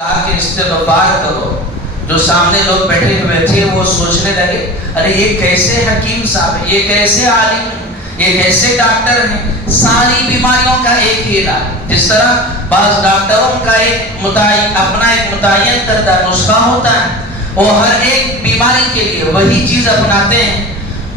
کہا کہ استغفار کرو. جو سامنے لوگ بیٹھے ہوئے تھے وہ سوچنے لگے ارے یہ کیسے حکیم صاحب ہے, یہ کیسے عالم ہے, یہ کیسے ڈاکٹر ہیں, ساری بیماریوں کا ایک ہی علاج. جس طرح بعض ڈاکٹروں کا اپنا ایک متعین کردہ نسخہ ہوتا ہے, وہ ہر ایک بیماری کے لیے وہی چیز اپناتے ہیں.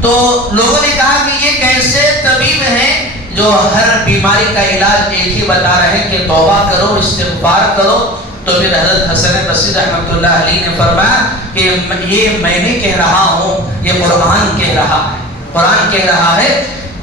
تو لوگوں نے کہا کہ یہ کیسے طبیب ہیں جو ہر بیماری کا علاج ایک ہی بتا رہے ہیں کہ توبہ کرو, استغفار کرو. تو پھر حضرت حسن بصری رحمۃ اللہ علیہ نے فرمایا کہ یہ میں نے کہہ رہا ہوں, یہ قرآن کہہ رہا ہے. قرآن کہہ رہا ہے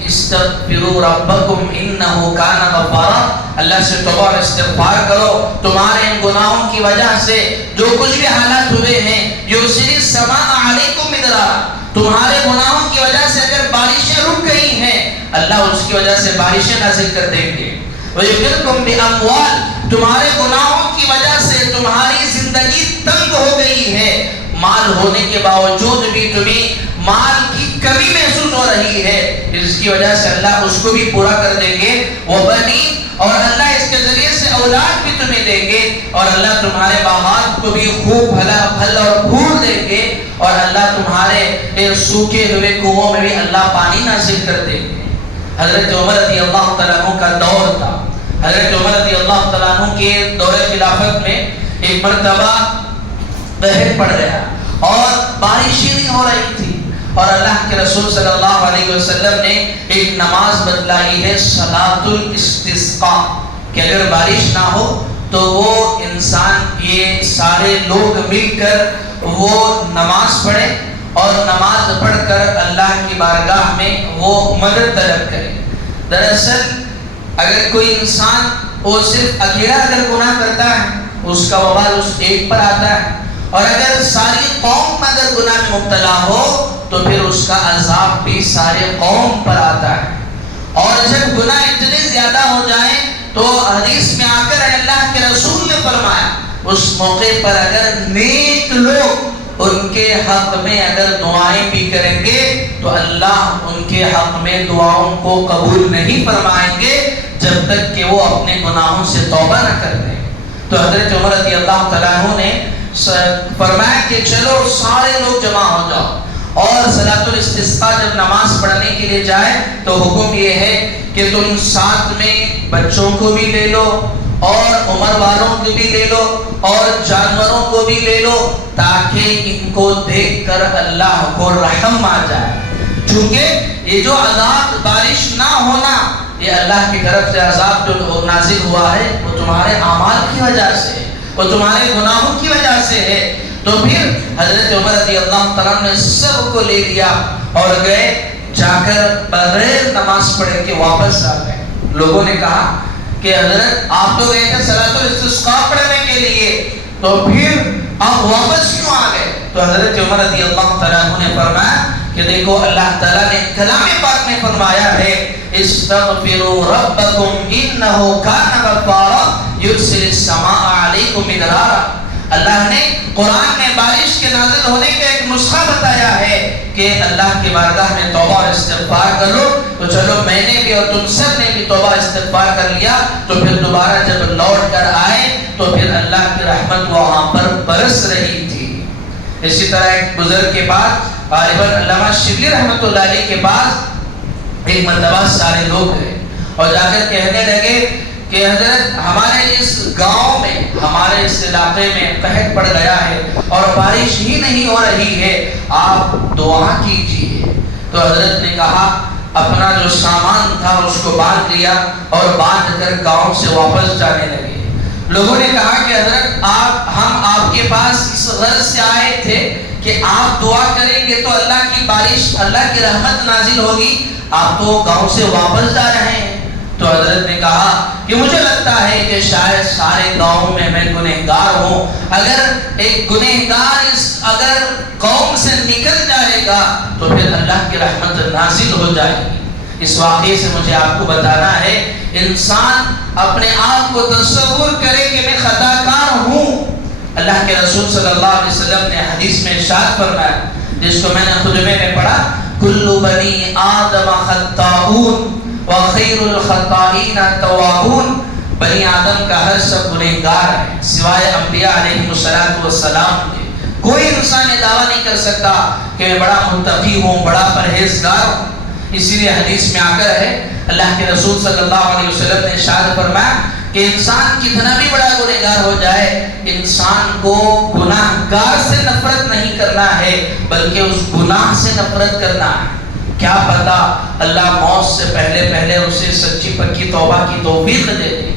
استغفروا ربکم انہ کان غفارا, اللہ سے توبہ اور استغفار کرو. تمہارے ان گناہوں کی وجہ سے جو کچھ بھی حالات ہوئے ہیں, یرسل السماء علیکم مدرارا, تمہارے گناہوں کی وجہ سے اگر بارشیں رک گئی ہیں اللہ اس کی وجہ سے بارشیں نازل کر دیں گے. وَيُمْدِدْكُمْ بِأَمْوَالٍ, تمہارے گناہوں کی وجہ سے تمہاری زندگی تنگ ہو گئی ہے, مال ہونے کے باوجود بھی تمہیں مال کی کمی محسوس ہو رہی ہے, اس کی وجہ سے اللہ اس کو بھی پورا کر دیں گے. وَبَنِينَ, اور اللہ اس کے ذریعے سے اولاد بھی تمہیں دیں گے, اور اللہ تمہارے باغات کو بھی خوب پھل اور پھول دیں گے, اور اللہ تمہارے سوکھے ہوئے کنووں میں بھی اللہ پانی نازل کر دیں گے. حضرت عمر رضی اللہ تعالیٰ عنہ کا دور تھا. حضرت عمر رضی اللہ تعالیٰ عنہ کے دور خلافت میں ایک مرتبہ قحط پڑ گیا اور بارش ہی نہیں ہو رہی تھی, اور اللہ کے رسول صلی اللہ علیہ وسلم نے ایک نماز بتلائی ہے صلاۃ الاستسقاء, کہ اگر بارش نہ ہو تو وہ انسان, یہ سارے لوگ مل کر وہ نماز پڑھے اور نماز پڑھ کر اللہ کی بارگاہ میں وہ مدد طلب کرے. دراصل اگر کوئی انسان وہ صرف اکیلا اگر گناہ کرتا ہے اس کا وبال اس ایک پر آتا ہے, اور اگر ساری قوم اگر گناہ میں مبتلا ہو تو پھر اس کا عذاب بھی سارے قوم پر آتا ہے. اور جب گناہ اتنے زیادہ ہو جائیں تو حدیث میں آ کر اللہ کے رسول نے فرمایا اس موقع پر اگر نیک لوگ ان کے حق میں اگر دعائیں بھی کریں گے تو اللہ ان کے حق میں دعاؤں کو قبول نہیں فرمائیں گے جب تک کہ وہ اپنے گناہوں سے توبہ نہ کر دیں. تو حضرت عمر رضی اللہ تعالیٰ عنہ نے فرمایا کہ چلو سارے لوگ جمع ہو جاؤ, اور صلاۃ الاستسقاء جب نماز پڑھنے کے لیے جائے تو حکم یہ ہے کہ تم ساتھ میں بچوں کو بھی لے لو اور عمر والوں کو بھی لے لو اور جانوروں کو بھی لے لو, تاکہ ان کو دیکھ کر اللہ کو رحم آ جائے. چونکہ یہ جو عذاب بارش نہ ہونا, یہ اللہ کی طرف سے عذاب جو نازل ہوا ہے وہ تمہارے اعمال کی وجہ سے, وہ تمہارے گناہوں کی وجہ سے ہے. تو پھر حضرت عمر رضی اللہ تعالیٰ نے سب کو لے لیا اور گئے, جا کر بغیر نماز پڑھے کے واپس آ گئے. لوگوں نے کہا کہ حضرت آپ تو گئے تھے صلاۃ الاستسقاء پڑھنے کے لیے, تو پھر آپ واپس کیوں آ گئے؟ تو حضرت عمر رضی اللہ تعالیٰ عنہ نے فرمایا کہ دیکھو اللہ تعالیٰ نے کلام پاک میں فرمایا ہے استغفروا ربکم انہ کان غفارا یرسل السماء علیکم مدرارا. اللہ نے قرآن میں بارش کے نازل ہونے کا ایک نسخہ بتایا ہے کہ اللہ کی بارگاہ میں توبہ اور استغفار کرو. تو چلو میں نے بھی اور تم سب نے بھی توبہ استغفار کر لیا, تو پھر دوبارہ جب لوٹ کر آئے تو پھر اللہ کی رحمت وہاں پر برس رہی تھی. اسی طرح ایک بزرگ کے پاس غالباً علامہ شبلی رحمۃ اللہ علیہ کے پاس ایک مرتبہ سارے لوگ گئے اور جا کر کہنے لگے کہ حضرت ہمارے اس گاؤں میں, ہمارے اس علاقے میں قحط پڑ گیا ہے اور بارش ہی نہیں ہو رہی ہے, آپ دعا کیجیے. تو حضرت نے کہا اپنا جو سامان تھا اس کو باندھ لیا اور باندھ کر گاؤں سے واپس جانے لگے. لوگوں نے کہا کہ حضرت ہم آپ کے پاس اس غرض سے آئے تھے کہ آپ دعا کریں گے تو اللہ کی بارش, اللہ کی رحمت نازل ہوگی, آپ تو گاؤں سے واپس جا رہے ہیں. تو حضرت نے کہا کہ مجھے لگتا ہے کہ شاید سارے گاؤں میں گنہگار ہوں, اگر ایک گنہگار اگر قوم سے نکل جائے گا تو پھر اللہ کی رحمت نازل ہو جائے گی. اس واقعے سے مجھے آپ کو بتانا ہے انسان اپنے آپ کو تصور کرے کہ میں خطا کار ہوں. اللہ کے رسول صلی اللہ علیہ وسلم نے حدیث میں ارشاد فرمایا, جس کو میں نے خطبے میں پڑھا, کل بنی آدم خطاؤون وخیر الخطائین توابون. بنی آدم کا ہر شخص گنہگار ہے سوائے انبیاء علیہ السلام کے. کوئی انسان یہ دعویٰ نہیں کر سکتا کہ میں بڑا متقی ہوں, بڑا پرہیزگار ہوں. اسی لیے حدیث میں آ کر ہے اللہ کے رسول صلی اللہ علیہ وسلم نے ارشاد فرمایا کہ انسان کتنا بھی بڑا گنہگار ہو جائے, انسان کو گناہگار سے نفرت نہیں کرنا ہے بلکہ اس گناہ سے نفرت کرنا ہے. کیا پتا اللہ موت سے پہلے اسے سچی پکی توبہ کی توفیق دے دے.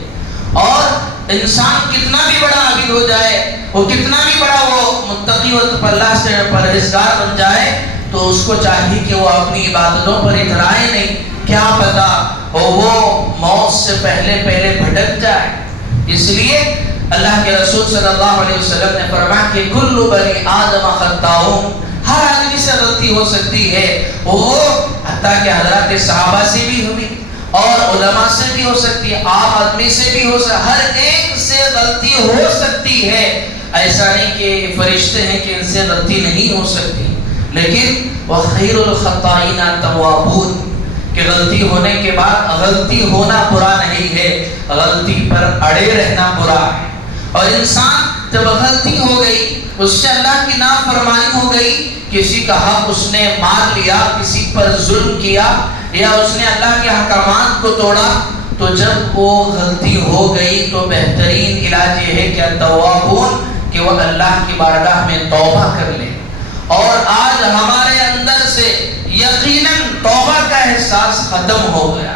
اور انسان کتنا بھی بڑا عابد ہو جائے, وہ کتنا بھی بڑا وہ متقی و اللہ سے پرہیزگار بن جائے, تو اس کو چاہیے کہ وہ اپنی عبادتوں پر اترائے نہیں. کیا پتا وہ موت سے پہلے بھٹک جائے. اس لیے اللہ کے رسول صلی اللہ علیہ وسلم نے فرمایا کہ کل بنی آدم خطاؤن, ہر آدمی سے غلطی ہو سکتی ہے. وہ حتیٰ کہ حضرات صحابہ سے بھی ہوئی اور علماء سے بھی ہو سکتی ہے, عام آدمی سے بھی ہو سکتی ہے, ہر ایک سے غلطی ہو سکتی ہے. ایسا نہیں کہ فرشتے ہیں کہ ان سے غلطی نہیں ہو سکتی, لیکن وَخَيْرُ الْخَطَّائِينَ التَّوَّابُونَ کہ غلطی ہونے کے بعد غلطی ہونا برا نہیں ہے, غلطی پر اڑے رہنا برا ہے. اور انسان جب غلطی ہو گئی, اس سے اللہ کی نافرمانی ہو گئی, کسی کا حق اس نے مار لیا, کسی پر ظلم کیا, یا اس نے اللہ کے احکامات کو توڑا, تو جب وہ غلطی ہو گئی تو بہترین علاج یہ ہے کہ التوابون کہ وہ اللہ کی بارگاہ میں توبہ کر لے. اور آج ہمارے اندر سے یقیناً توبہ کا احساس ختم ہو گیا.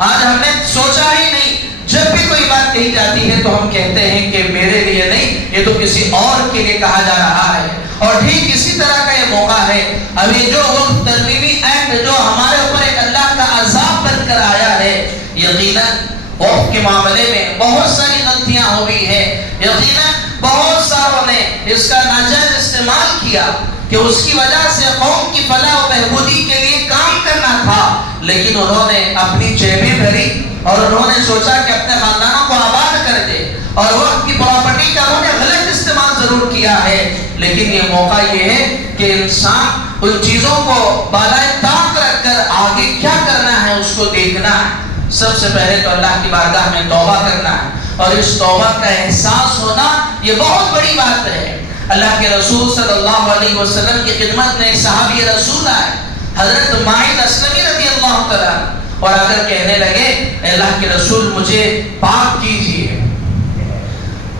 آج ہم نے سوچا ہی نہیں, جب بھی کوئی بات کہی جاتی ہے تو ہم کہتے ہیں کہ میرے لیے نہیں, یہ تو کسی اور کے لیے کہا جا رہا ہے. اور ٹھیک اسی طرح کا یہ موقع ہے, ابھی جو وقت ترمیمی ایکٹ جو ہمارے اوپر ایک اللہ کا عذاب بن کر آیا ہے, یقیناً وقت کے معاملے میں بہت ساری غلطیاں ہوئی ہیں. یقیناً بہت ساروں نے اس کا ناجائز استعمال کیا کہ اس کی وجہ سے قوم کی فلاح و بہبودی کے لیے کام کرنا تھا, لیکن انہوں نے اپنی جیبیں بھری اور انہوں نے سوچا کہ اپنے خاندانوں کو آباد کر دے, اور وقت کی پراپرٹی کا انہوں نے غلط استعمال ضرور کیا ہے. لیکن یہ موقع یہ ہے کہ انسان ان چیزوں کو بالائے طاق رکھ کر آگے کیا کرنا ہے اس کو دیکھنا ہے. سب سے پہلے تو اللہ کی بارگاہ میں توبہ کرنا ہے, اور اس توبہ کا احساس ہونا یہ بہت بڑی بات ہے. اللہ کے رسول صلی اللہ علیہ وسلم کی خدمت میں ایک صحابی رسول آئے, حضرت ماعز اسلمی رضی اللہ تعالیٰ, اور آ کر کہنے لگے اے اللہ کے رسول مجھے پاک کیجیے.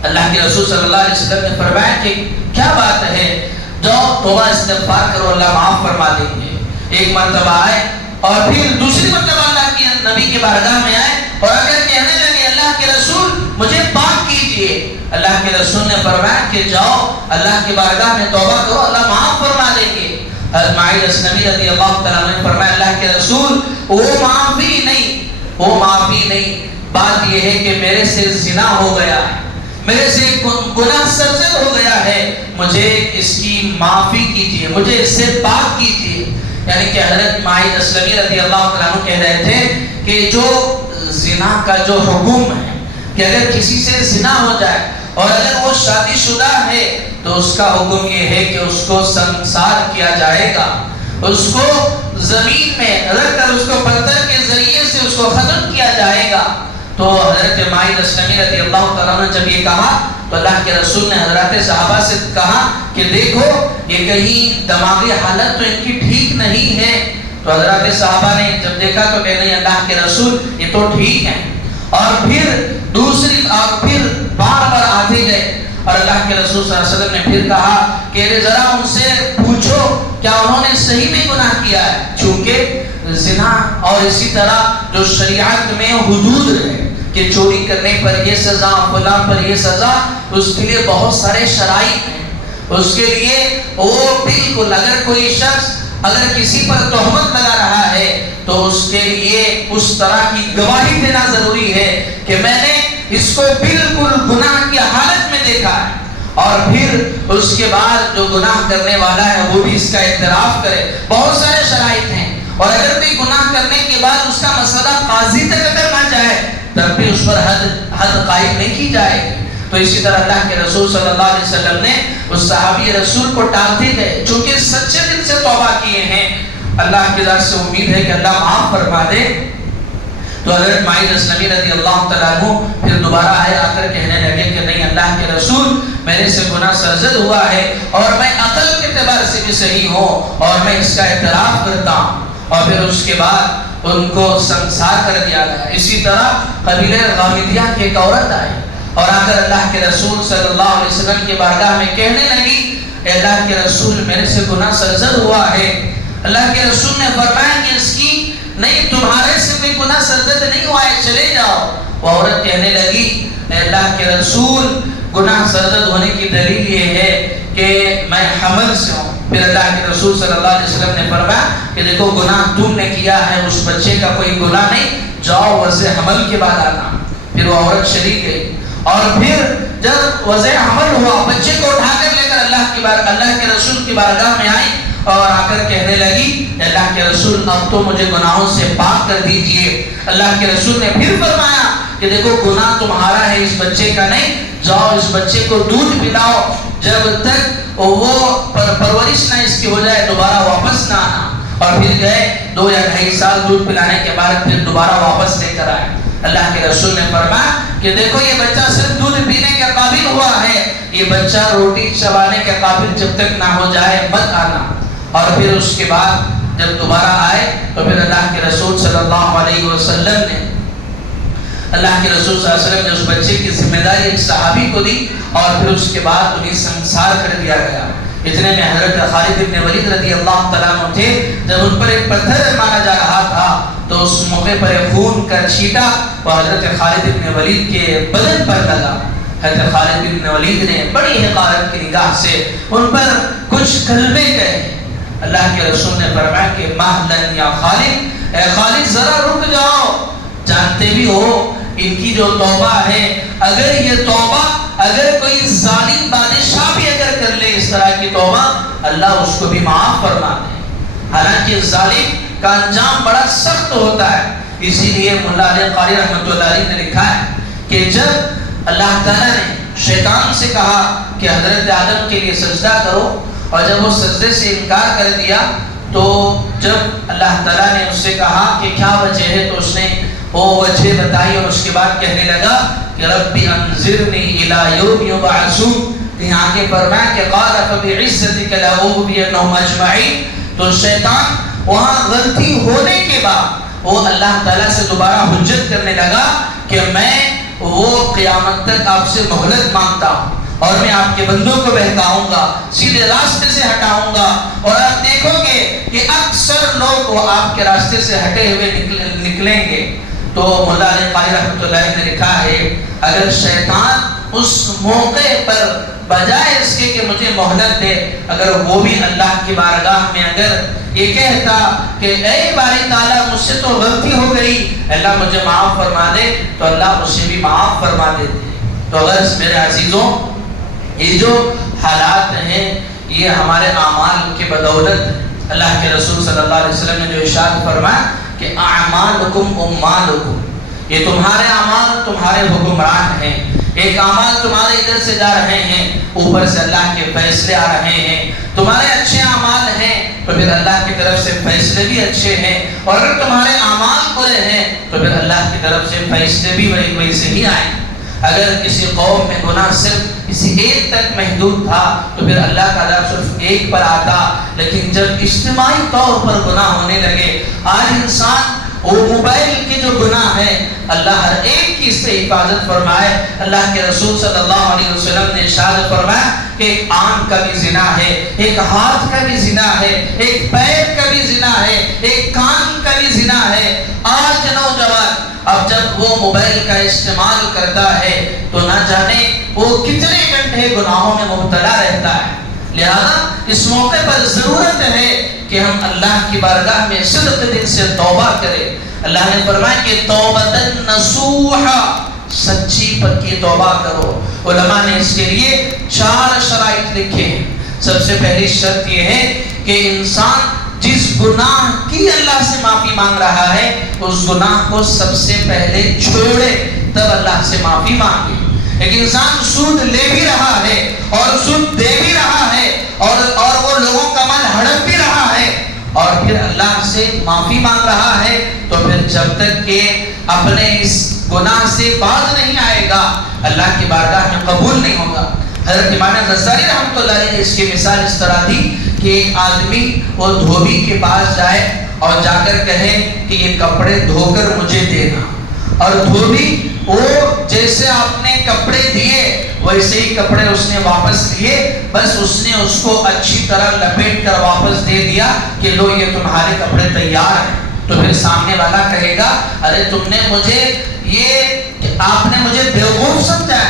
اللہ کے رسول صلی اللہ علیہ وسلم نے فرمایا کہ کیا بات ہے, جاؤ توبہ استغفار کرو, اللہ معاف فرما دیں گے. ایک مرتبہ آئے اور پھر دوسری مرتبہ اللہ کے نبی کے بارگاہ میں آئے اور آ کر کہنے لگے اللہ کے رسول مجھے پاک کیجیے. اللہ کے رسول نے فرمایا کہ جاؤ اللہ کی بارگاہ میں توبہ کرو, اللہ معاف فرما دیں گے. حضرت ماعز اسلمی رضی اللہ تعالیٰ نے فرمایا اللہ کے رسول وہ معافی نہیں, بات یہ ہے کہ میرے سے زنا ہو گیا ہے, میرے سے گناہ سرزد ہو گیا ہے, مجھے اس کی معافی کیجیے, مجھے اس سے پاک کیجیے. یعنی کہ حضرت ماعز اسلمی رضی اللہ تعالیٰ کہہ رہے تھے کہ جو زنا کا جو حکم ہے کہ اگر کسی سے زنا ہو جائے اور اگر وہ شادی شدہ ہے تو اس کا حکم یہ ہے کہ اس کو سنسار کیا جائے گا, اس کو زمین میں رکھ کر اس کو پتھر کے ذریعے سے اس کو ختم کیا جائے گا. تو حضرت ماعز اسلمی رضی اللہ تعالیٰ نے جب یہ کہا تو اللہ کے رسول نے حضرات صحابہ سے کہا کہ دیکھو یہ کہیں دماغی حالت تو ان کی ٹھیک نہیں ہے. تو حضرات صحابہ نے جب دیکھا تو کہنے لگے اللہ کے رسول یہ تو ٹھیک ہے. اور پھر بار آتے گئے اور اللہ کے رسول صلی اللہ علیہ وسلم نے پھر کہا کہ ذرا ان سے پوچھو کیا انہوں نے صحیح میں گناہ کیا ہے, چونکہ زنا اور اسی طرح جو شریعت میں حدود ہے کہ چوری کرنے پر یہ سزا, فلاں پر یہ سزا, اس کے لیے بہت سارے شرائط ہیں. اس کے لیے وہ بالکل اگر کوئی شخص اگر کسی پر تہمت لگا رہا ہے تو اس کے لیے اس طرح کی گواہی دینا ضروری ہے کہ میں نے اس کو بالکل گناہ کی حالت میں دیکھا ہے, اور پھر اس کے بعد جو گناہ کرنے والا ہے وہ بھی اس کا اعتراف کرے. بہت سارے شرائط ہیں, اور اگر کوئی گناہ کرنے کے بعد اس کا مسئلہ قاضی تک اگر نہ جائے تب بھی اس پر حد قائم نہیں کی جائے گی. تو اسی طرح اللہ کے رسول صلی اللہ علیہ وسلم نے اس صحابی رسول کو ٹالتے گئے چونکہ سچے دل سے توبہ کیے ہیں. اللہ کی ذات سے امید ہے کہ اللہ معاف فرما دے. تو حضرت معاذ اسلمی رضی اللہ تعالیٰ عنہ پھر دوبارہ آئے، آ کر کہنے لگے کہ نہیں اللہ کے رسول، میرے سے گناہ سرزد ہوا ہے اور میں عقل کے اعتبار سے بھی صحیح ہوں اور میں اس کا اعتراف کرتا ہوں۔ اور پھر اس کے بعد ان کو سنسار کر دیا گیا۔ اسی طرح قبیلہ غامدیہ کی ایک عورت آئی اور آ کر اللہ کے رسول صلی اللہ علیہ وسلم کی بارگاہ میں کہنے لگی، اے اللہ کے رسول میرے سے گناہ سرزد ہوا ہے۔ اللہ کے رسول نے فرمایا کہ اس کی نہیں، تمہارے سے کوئی گناہ سرزد نہیں ہوا ہے، چلے جاؤ۔ وہ عورت کہنے لگی، اے اللہ کے رسول گناہ سرزد ہونے کی دلیل یہ ہے کہ میں حمل سے ہوں۔ پھر اللہ کے رسول صلی اللہ علیہ وسلم نے فرمایا کہ دیکھو گناہ تم نے کیا ہے، اس بچے کا کوئی گناہ نہیں، جاؤ وضع حمل کے بعد آنا۔ پھر وہ عورت چلی گئی اور پھر جب وضع حمل ہوا، بچے کو اٹھا کر لے کر اللہ کے رسول کی بارگاہ میں آئی اور آ کر کہنے لگی، اللہ کے رسول اب تو مجھے گناہوں سے پاک کر دیجئے۔ اللہ کے رسول نے پھر فرمایا کہ دیکھو گناہ تمہارا ہے، اس بچے کا نہیں، جاؤ اس بچے کو دودھ پلاؤ، جب تک وہ پرورش نہ اس کی ہو جائے دوبارہ واپس نہ آنا۔ اور پھر گئے 2 یا 2.5 سال دودھ پلانے کے بعد پھر دوبارہ واپس لے کر آئے۔ اللہ کے رسول نے فرمایا کہ دیکھو یہ بچہ صرف دودھ پینے کے قابل ہوا ہے، یہ بچہ روٹی چبانے کے قابل جب تک نہ ہو جائے مت آنا۔ اور پھر اس کے بعد جب دوبارہ آئے تو پھر اللہ کے رسول صلی اللہ علیہ وسلم نے اس بچے کی ذمہ داری ایک صحابی کو دی اور پھر اس کے بعد انہیں سنسار کر دیا گیا۔ اتنے میں حضرت خالد بن ولید رضی اللہ تعالیٰ عنہ تھے، جب ان پر ایک پتھر مارا جا رہا تھا تو اس موقع پر ایک خون کا چھینٹا وہ حضرت خالد بن ولید کے بدن پر لگا۔ حضرت خالد بن ولید نے بڑی حقارت کی نگاہ سے ان پر کچھ کلمے کہے۔ اللہ کے رسول نے فرمایا کہ مہلن یا خالد، اے خالد ذرا رک جاؤ، جانتے بھی ہو ان کی جو توبہ ہے، اگر یہ توبہ اگر کوئی ظالم بادشاہ بھی اگر کر لے اس طرح کی توبہ، اللہ اس کو بھی معاف فرما دے۔ حالانکہ ظالم کا انجام بڑا سخت ہوتا ہے، اسی لیے مولا علی قاری رحمۃ اللہ علیہ نے لکھا ہے کہ جب اللہ تعالیٰ نے شیطان سے کہا کہ حضرت آدم کے لیے سجدہ کرو، اور جب وہ سجدے سے انکار کر دیا تو جب اللہ تعالیٰ نے اس سے کہا کہ کیا وجہ ہے تو اس نے وہ وجہ بتائی اور اس کے بعد کہنے لگا کہ ربی انذرنی الی یوم یبعثون۔ یہاں آگے فرمایا کہ قال فبعزتک لاغوینہم اجمعین۔ تو شیطان وہاں غلطی ہونے کے بعد وہ اللہ تعالیٰ سے دوبارہ حجت کرنے لگا کہ میں وہ قیامت تک آپ سے مہلت مانگتا ہوں اور میں آپ کے بندوں کو بہکاؤں گا، سیدھے راستے سے ہٹاؤں گا، اور آپ دیکھو گے کہ اکثر لوگ وہ آپ کے راستے سے ہٹے ہوئے نکلیں گے۔ تو مولا علی قاری رحمۃ اللہ نے لکھا ہے اگر شیطان اس موقع پر بجائے اس کے کہ مجھے مہلت دے، اگر وہ بھی اللہ کی بارگاہ میں اگر یہ کہتا کہ اے باری تعالیٰ مجھ سے تو غلطی ہو گئی، اللہ مجھے معاف فرما دے، تو اللہ اسے بھی معاف فرما دیتے۔ تو اگر میرے عزیزوں یہ جو حالات ہیں یہ ہمارے اعمال کے بدولت، اللہ کے رسول صلی اللہ علیہ وسلم نے جو ارشاد فرمایا کہ اعمالکم اموالکم، یہ تمہارے اعمال تمہارے حکمران ہیں۔ ایک اعمال تمہارے ادھر سے جا رہے ہیں، اوپر سے اللہ کے فیصلے آ رہے ہیں، تمہارے اچھے اعمال ہیں تو پھر اللہ کی طرف سے فیصلے بھی اچھے ہیں، اور اگر تمہارے اعمال برے ہیں تو پھر اللہ کی طرف سے فیصلے بھی ویسے ہی آئیں۔ اگر کسی قوم میں گناہ صرف کسی ایک تک محدود تھا تو پھر اللہ کا عذاب صرف ایک پر آتا، لیکن جب اجتماعی طور پر گناہ ہونے لگے، آج انسان وہ موبائل کے جو گناہ ہے اللہ ہر ایک کی اس سے حفاظت فرمائے۔ اللہ کے رسول صلی اللہ علیہ وسلم نے ارشاد فرمایا کہ ایک آنکھ کا بھی زنا ہے، ایک ہاتھ کا بھی زنا ہے، ایک پیر کا بھی زنا ہے، ایک کان کا بھی زنا ہے۔ آج نوجوان اب جب وہ موبائل کا استعمال کرتا ہے تو نہ جانے وہ کتنے گھنٹے گناہوں میں مبتلا رہتا ہے۔ لہذا اس موقع پر ضرورت ہے کہ ہم اللہ کی بارگاہ میں صدق دل سے توبہ کریں۔ اللہ نے فرمایا کہ توبۃ نصوحا، سچی پکی توبہ کرو۔ علماء نے اس کے لیے 4 شرائط لکھے ہیں۔ سب سے پہلی شرط یہ ہے کہ انسان جس گناہ کی اللہ سے معافی مانگ رہا ہے اس گناہ کو سب سے پہلے چھوڑے، تب اللہ سے معافی مانگے۔ ایک انسان سود لے بھی رہا ہے اور سود دے بھی رہا ہے اور وہ لوگوں کا مال ہڑپ بھی رہا ہے اور پھر اللہ سے معافی مانگ رہا ہے، تو پھر جب تک کہ اپنے اس گناہ سے باز نہیں آئے گا اللہ کی بارگاہ میں قبول نہیں ہوگا۔ حضرت امام غزالی رحمۃ اللہ علیہ نے اس کی مثال اس طرح دی کہ ایک آدمی وہ دھوبی کے پاس جائے اور جا کر کہے کہ یہ کپڑے دھو کر مجھے دینا، اور دھوبی وہ جیسے آپ نے کپڑے دیے ویسے ہی کپڑے اس نے واپس لیے، بس اس نے اس کو اچھی طرح لپیٹ کر واپس دے دیا کہ لو یہ تمہارے کپڑے تیار ہیں۔ تو پھر سامنے والا کہے گا ارے تم نے مجھے آپ نے مجھے بیوقوف سمجھا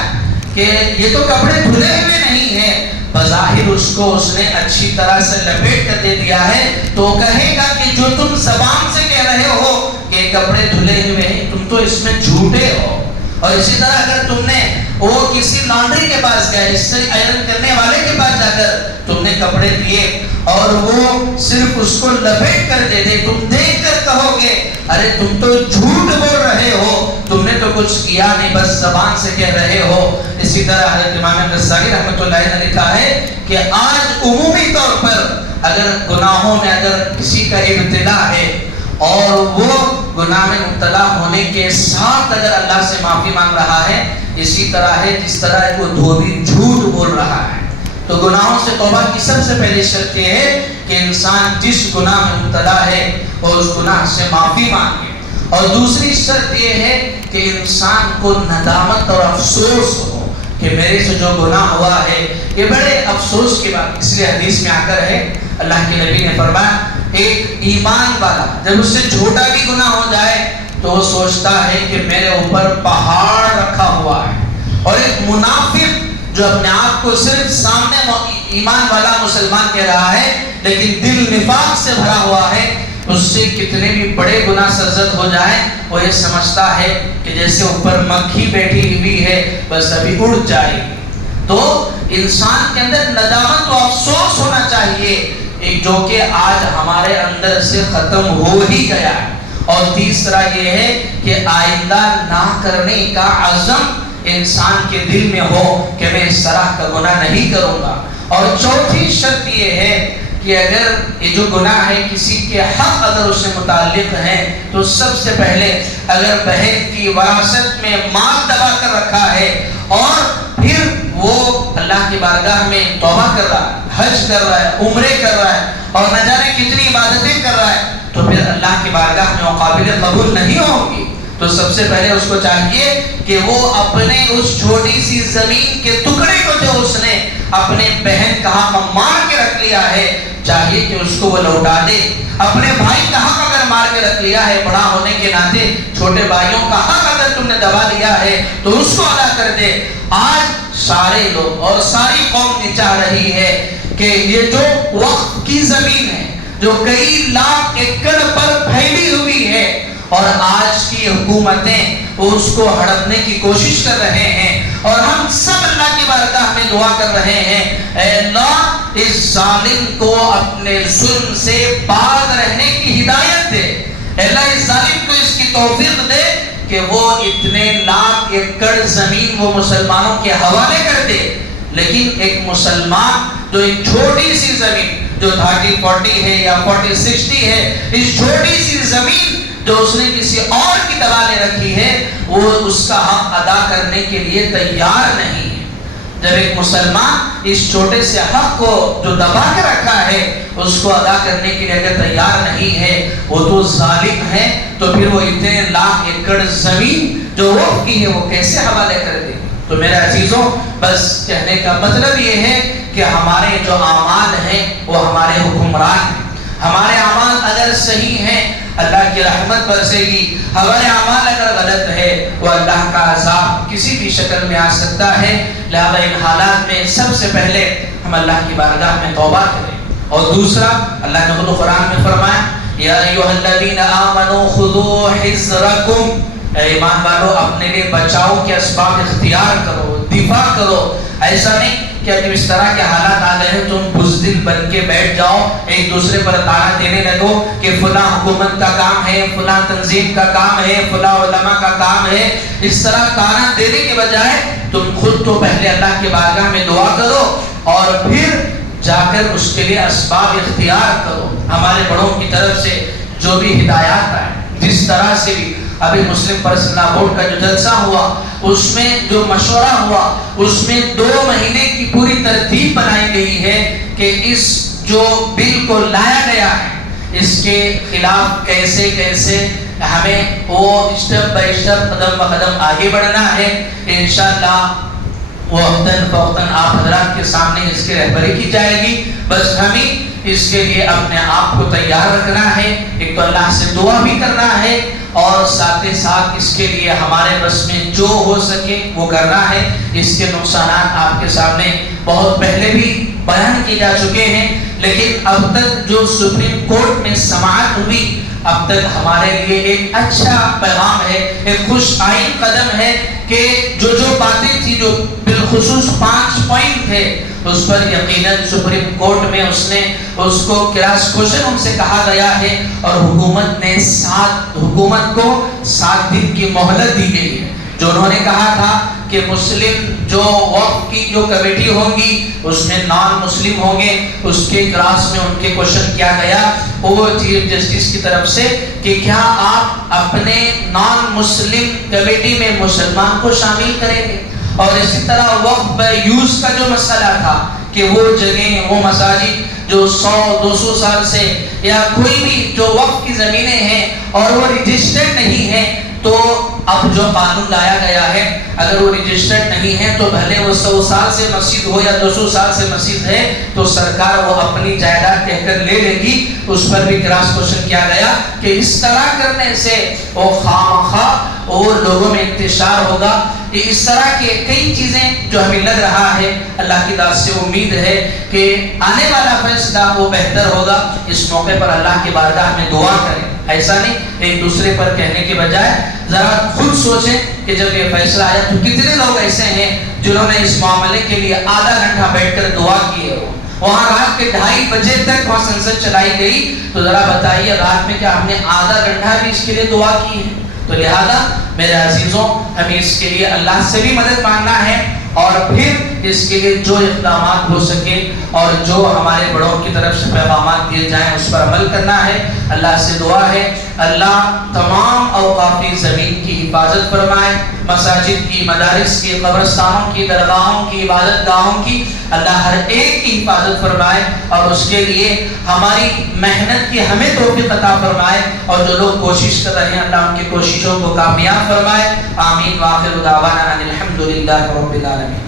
کہ یہ تو کپڑے دھلے ہوئے نہیں ہیں، بظاہر اس کو اس نے اچھی طرح سے لپیٹ کر دے دیا ہے، تو کہے گا کہ جو تم زبان سے کہہ رہے ہو کہ کپڑے دھلے ہوئے ہیں تم تو اس میں جھوٹے ہو۔ اور اسی طرح اگر تم نے وہ کسی لانڈری کے پاس گئے، اس سے آئرن کرنے والے کے پاس جا کر تم نے کپڑے دیے اور وہ صرف اس کو لپیٹ کر دے دے، تم دیکھ کر کہو گے ارے تم تو جھوٹ بول رہے ہو، تم نے تو کچھ کیا نہیں، بس زبان سے کہہ رہے ہو۔ اسی طرح حضرت امام غزالی رحمۃ اللہ علیہ نے لکھا ہے کہ آج عمومی طور پر اگر گناہوں میں اگر کسی کا ابتلا ہے اور وہ گناہ میں مبتلا ہونے کے ساتھ اگر اللہ سے معافی مانگ رہا ہے، اسی طرح ہے جس طرح وہ دھوبی جھوٹ بول رہا ہے۔ تو گناہوں سے توبہ کی سب سے پہلی شرط یہ ہے کہ انسان جس گناہ میں مبتلا ہے وہ اس گناہ سے معافی مانگے، اور دوسری شرط یہ ہے کہ انسان کو ندامت اور افسوس ہو کہ میرے سے جو گناہ ہوا ہے یہ بڑے افسوس کی بات۔ اس لیے حدیث میں آ کر ہے اللہ کے نبی نے فرمایا ایک ایمان والا جب اس سے چھوٹا بھی گناہ ہو جائے تو وہ سوچتا ہے کہ میرے اوپر پہاڑ رکھا ہوا ہے، اور ایک منافق جو اپنے آپ کو صرف سامنے ایمان والا مسلمان کہہ رہا ہے لیکن دل نفاق سے بھرا ہوا ہے، اس سے کتنے بھی بڑے گناہ سرزد ہو جائیں وہ یہ سمجھتا ہے کہ جیسے اوپر مکھی بیٹھی ہوئی ہے بس ابھی اڑ جائے گی۔ تو انسان کے اندر ندامت و افسوس ہونا چاہیے، ایک جو کہ آج ہمارے اندر سے ختم ہو ہی گیا ہے، اور تیسرا یہ ہے کہ آئندہ نہ کرنے کا عزم انسان کے دل میں ہو کہ میں اس طرح کا گناہ نہیں کروں گا۔ اور چوتھی شرط یہ ہے کہ اگر یہ جو گناہ ہے کسی کے حق اگر اس سے متعلق ہے تو سب سے پہلے اگر بہن کی وراثت میں مال دبا کر رکھا ہے اور پھر وہ اللہ کی بارگاہ میں توبہ کر رہا ہے، حج کر رہا ہے، عمرے کر رہا ہے اور نہ جانے کتنی عبادتیں کر رہا ہے، تو پھر اللہ کی بارگاہ میں وہ قابل قبول نہیں ہوں گی۔ تو سب سے پہلے اس کو چاہیے کہ وہ اپنے اس چھوٹی سی زمین کے ٹکڑے کو جو اس نے اپنے بہن کا حق مار کے رکھ لیا ہے چاہیے کہ اس کو وہ لوٹا دے۔ اپنے بھائی کا حق اگر مار کے رکھ لیا ہے بڑا ہونے کے ناطے، چھوٹے بھائیوں کا حق اگر تم نے دبا لیا ہے تو اس کو ادا کر دے۔ آج سارے لوگ اور ساری قوم یہ چاہ رہی ہے کہ یہ جو وقت کی زمین ہے جو کئی لاکھ ایکڑ پر پھیلی ہوئی ہے اور آج کی حکومتیں اس کو ہڑپنے کی کوشش کر رہے ہیں، اور ہم سب اللہ کی بارگاہ میں دعا کر رہے ہیں اے اللہ اس ظالم کو اپنے ظلم سے باز رہنے کی ہدایت دے، اے اللہ اس ظالم کو اس کی توفیق دے کہ وہ اتنے لاکھ ایکڑ زمین وہ مسلمانوں کے حوالے کر دے۔ لیکن ایک مسلمان جو ایک چھوٹی سی زمین جو 30-40 ہے یا 40-60 ہے، اس چھوٹی سی زمین جو اس نے کسی اور کی دبا لے رکھی ہے وہ اس کا حق ادا کرنے کے لیے تیار نہیں ہے۔ جب ایک مسلمان اس چھوٹے سے حق کو جو دبا کے رکھا ہے اس کو ادا کرنے کے لیے اگر تیار نہیں ہے وہ تو ظالم ہے، تو پھر وہ اتنے لاکھ ایکڑ زمین جو وقف کی ہے وہ کیسے حوالے کر دے؟ تو میرے عزیزوں بس کہنے کا مطلب یہ ہے کہ ہمارے جو اعمال ہیں وہ ہمارے حکمران ہیں۔ ہمارے اعمال اگر صحیح ہیں اللہ کی رحمت برسے گی، ہمارے اعمال اگر غلط ہے وہ اللہ کا عذاب کسی بھی شکل میں آ سکتا ہے۔ لہذا ان حالات میں سب سے پہلے ہم اللہ کی بارگاہ میں توبہ کریں، اور دوسرا اللہ نے خود قرآن میں فرمایا یا ایھا الذین آمنوا خذوا حذرکم، اے ایمان والو اپنے لیے بچاؤ کے اسباب اختیار کرو، دفاع کرو۔ ایسا نہیں کہ جب اس طرح کے حالات آ گئے ہیں تم بزدل بن کے بیٹھ جاؤ، ایک دوسرے پر تانا دینے لگو کہ فلاں حکومت کا کام ہے، فلاں تنظیم کا کام ہے، فلاں علماء کا کام ہے۔ اس طرح تانا دینے کے بجائے تم خود تو پہلے اللہ کے بارگاہ میں دعا کرو اور پھر جا کر اس کے لیے اسباب اختیار کرو۔ ہمارے بڑوں کی طرف سے جو بھی ہدایات آئے جس طرح سے بھی ابھی مسلم پرسنل بورڈ کا جو جلسہ ہوا اس میں جو مشورہ ہوا اس میں 2 مہینے کی پوری ترتیب بنائی گئی ہے کہ اس جو بل کو لایا گیا ہے اس کے خلاف کیسے کیسے ہمیں وہ اسٹیپ بائی اسٹیپ قدم بقدم آگے بڑھنا ہے. انشاءاللہ وہ وقتاً فوقتاً آپ حضرات کے سامنے اس کی رہبری کی جائے گی. بس ہمیں اس کے لیے اپنے آپ کو تیار رکھنا ہے, ایک تو اللہ سے دعا بھی کرنا ہے اور ساتھ ہی ساتھ اس کے لیے ہمارے بس میں جو ہو سکے وہ کرنا ہے. اس کے نقصانات آپ کے سامنے بہت پہلے بھی بیان کیے جا چکے ہیں, لیکن اب تک جو سپریم کورٹ میں سماعت ہوئی اب تک ہمارے لیے ایک اچھا پیغام ہے, ایک خوش آئین قدم ہے کہ جو باتیں تھی جو بالخصوص 5 پوائنٹ تھے اس پر یقیناً سپریم کورٹ میں اس کو کراس کوشچن ان سے کہا گیا ہے اور حکومت کو 7 دن کی مہلت دی گئی ہے. جو انہوں نے کہا تھا کہ مسلم جو وقف کی جو کمیٹی ہوں گی اس میں نان مسلم ہوں گے, اس کے کلاس میں ان کے کوشچن کیا گیا وہ چیف جسٹس کی طرف سے کہ کیا آپ اپنے نان مسلم کمیٹی میں مسلمان کو شامل کریں گے. اور اسی طرح وقف بائی یوز کا جو مسئلہ تھا کہ وہ جگہیں وہ مساجد جو 100-200 سال سے یا کوئی بھی جو وقف کی زمینیں ہیں اور وہ رجسٹرڈ نہیں ہیں, تو اب جو قانون لایا گیا ہے اگر وہ رجسٹرڈ نہیں ہے تو بھلے وہ 100 سال سے مسجد ہو یا 200 سال سے مسجد ہے تو سرکار وہ اپنی جائیداد کہہ کر لے لے گی. اس پر بھی کراس کوشچن کیا گیا کہ اس طرح کرنے سے وہ خواہ اور لوگوں میں انتشار ہوگا. اس طرح کے کئی چیزیں جو ہمیں لگ رہا ہے اللہ کی ذات سے امید ہے کہ آنے والا فیصلہ وہ بہتر ہوگا. اس موقع پر اللہ کی بارگاہ میں دعا کریں, ایسا نہیں ایک دوسرے پر کہنے کے بجائے ذرا خود سوچیں کہ جب یہ فیصلہ آیا تو کتنے لوگ ایسے ہیں جنہوں نے اس معاملے کے لیے آدھا گھنٹہ بیٹھ کر دعا کی ہے. وہاں رات کے 2:30 بجے تک وہاں سنسد چلائی گئی, تو ذرا بتائیے رات میں کیا ہم نے آدھا گھنٹہ بھی اس کے لیے دعا کی ہے؟ تو لہذا میرے عزیزوں ہمیں اس کے لیے اللہ سے بھی مدد مانگنا ہے اور پھر اس کے لیے جو اقدامات ہو سکے اور جو ہمارے بڑوں کی طرف سے پیغامات دیے جائیں اس پر عمل کرنا ہے. اللہ سے دعا ہے اللہ تمام اوقافی زمین کی حفاظت فرمائے, مساجد کی, مدارس کی, قبرستانوں کی, درگاہوں کی, عبادت گاہوں کی اللہ ہر ایک کی حفاظت فرمائے اور اس کے لیے ہماری محنت کی ہمیں توفیق عطا فرمائے اور جو لوگ کوشش کر رہے ہیں اللہ ان کی کوششوں کو کامیاب فرمائے. آمین. وآخر دعوانا ان الحمد للہ رب العالمین.